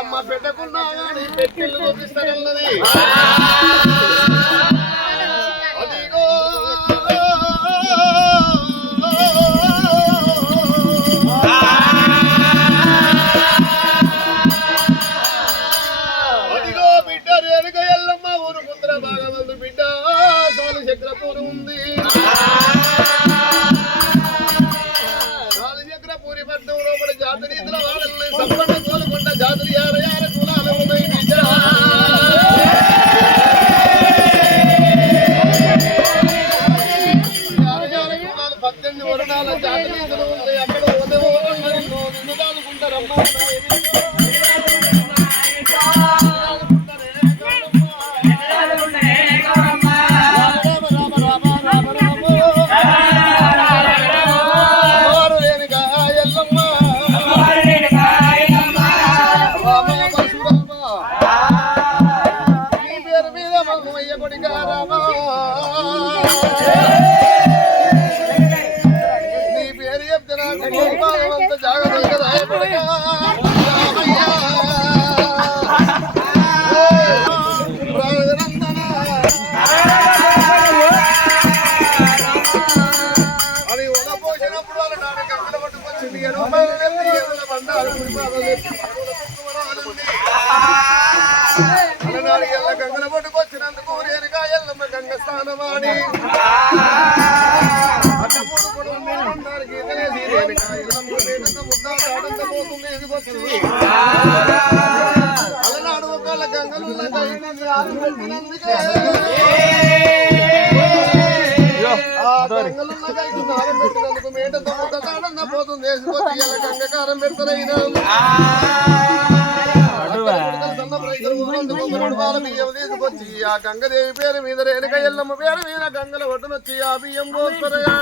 ఎల్లమ్మ పెట్టకున్నా కానీ పెట్టిల్లు చూపిస్తానన్నది. అదిగో అదిగో బిడ్డ రేణుక ఎల్లమ్మ ఊరు ముందర భాగవతు బిడ్డ సాలు చక్రపూరు ఉంది. పూరి పట్నం లోపల జాతర ఇతర వాడల్ని సంపన్న కోలుకుంట జాతర 56 కులాలు ఉన్నాయి బిడ్డ. 56 కులాలు 18 వర్ణాల జాతర ఇతరు ఉంటాయి. అక్కడ ఉదయం నిన్ను దానుకుంటారమ్మ. నీ పేరు చెప్తే నాకు అంత జాగ్రత్త రాయబడగా అది ఉదపోసినప్పుడు వాళ్ళు నాన్న కక్కల పట్టుకొచ్చింది. బండారు అలనాడు ఎల్ల గంగల పట్టుకొచ్చినందుకు రేణుకా ఎల్లమ్మ గంగ స్నానమాడి అట్ట మూడు కూడా బండారు గీతలేసి రేణుకా ఎల్లమ్మ రేణుక ముద్ద తాడంత పోతుంది ఎదిగొచ్చి అలనాడు ఒకళ్ళ గంగలున్న పెట్టినందుకే ఆ గంగలున్న కైకు నారం పెట్టినందుకు మేటతో ముద్ద తాడంత పోతుంది వేసుకొచ్చి ఎల్ల గంగ కారం పెడతారైనా తీసుకొచ్చి ఆ గంగదేవి పేరు మీద రేణుక ఎల్లమ్మ పేరు మీద గంగల ఒడ్డునొచ్చి ఆ బియ్యం పోస్తారగా